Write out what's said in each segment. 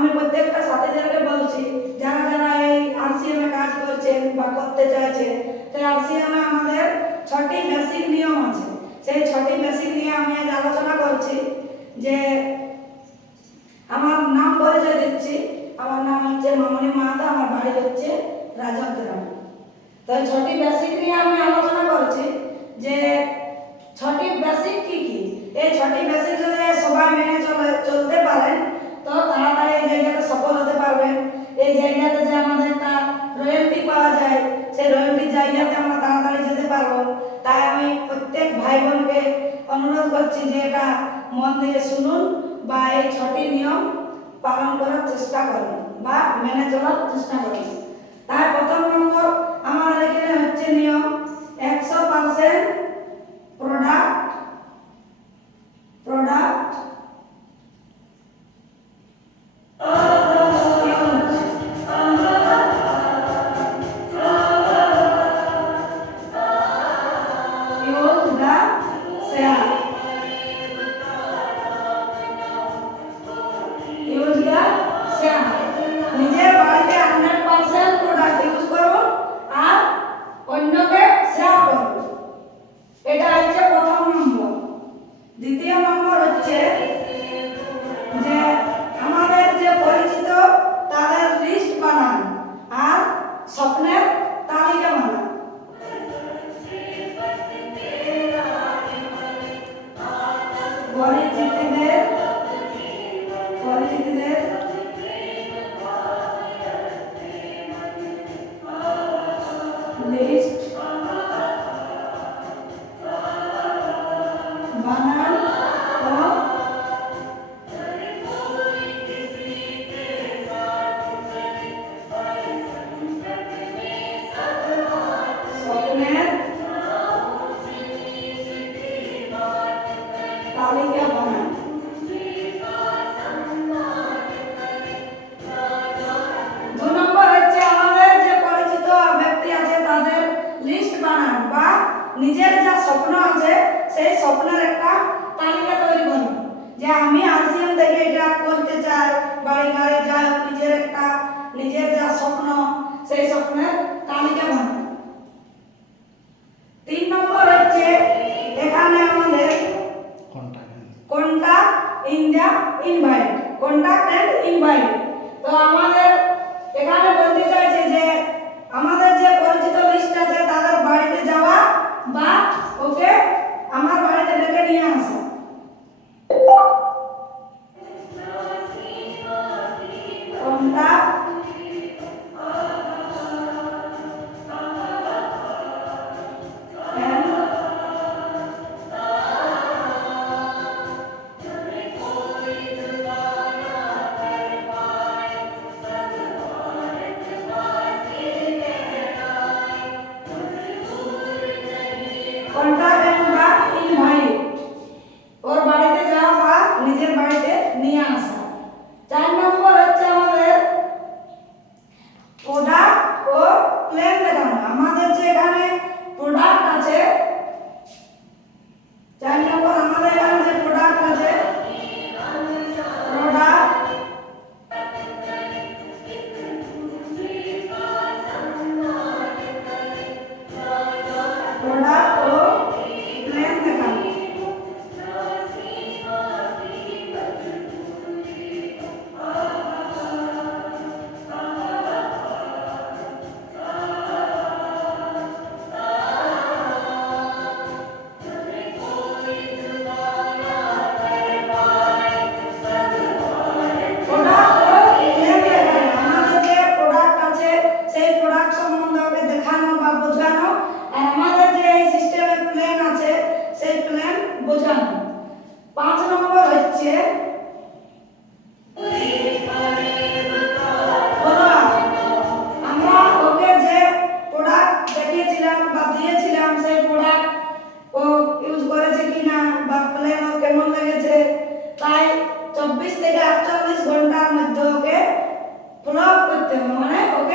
আমি প্রত্যেকটা সাথীদেরকে বলছি, যারা যারা এই আরসিএমে কাজ করছেন বা করতে চাইছেন, তাই আরসিএমে আমাদের ছটি বেসিক নিয়ম আছে। সেই ছটি বেসিক নিয়ে আমি আজ আলোচনা করছি যে আমার নাম পরিচয় দিচ্ছি। আমার নাম হচ্ছে মামনি মাহাতা, আমার বাড়ি হচ্ছে রাজক গ্রাম তো ছটি বেসিক নিয়ে আমি আলোচনা করছি যে ছটি বেসিক কি কি? এই ছটি বেসিক যদি সবাই মেনে চলে, চলতে পারেন তো তাড়াতাড়ি এই জায়গাতে সফল হতে পারবেন। এই জায়গাতে যে আমাদের একটা রয়্যালটি পাওয়া যায়, সেই রয়্যালটি জায়গাতে আমরা তাড়াতাড়ি যেতে পারব। তাই আমি প্রত্যেক ভাই বোনকে অনুরোধ করছি যে এটা মন দিয়ে শুনুন বা এই ছটি নিয়ম পালন করার চেষ্টা করুন বা মেনে চলার চেষ্টা করুন। তার প্রথম নম্বর আমাদের তালিকা বানান দু নম্বর হচ্ছে আমাদের যে পরিচিত ব্যক্তি আছে, তাদের লিস্ট বানান বা নিজের যা স্বপ্ন আছে, সেই স্বপ্নের একটা তালিকা তৈরি করুন। যে আমি আসিয়ান থেকে এটা করতে চাই বাড়ি গাড়ি যাই নিজের একটা, নিজের যা স্বপ্ন, সেই স্বপ্নের তালিকা বানান।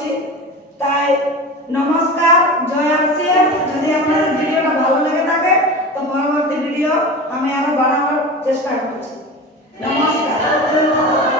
করছি। তাই নমস্কার, জয় আসছে যদি আপনাদের ভিডিওটা ভালো লেগে থাকে, তো পরবর্তী ভিডিও আমি আরও বাড়ানোর চেষ্টা করছি। নমস্কার।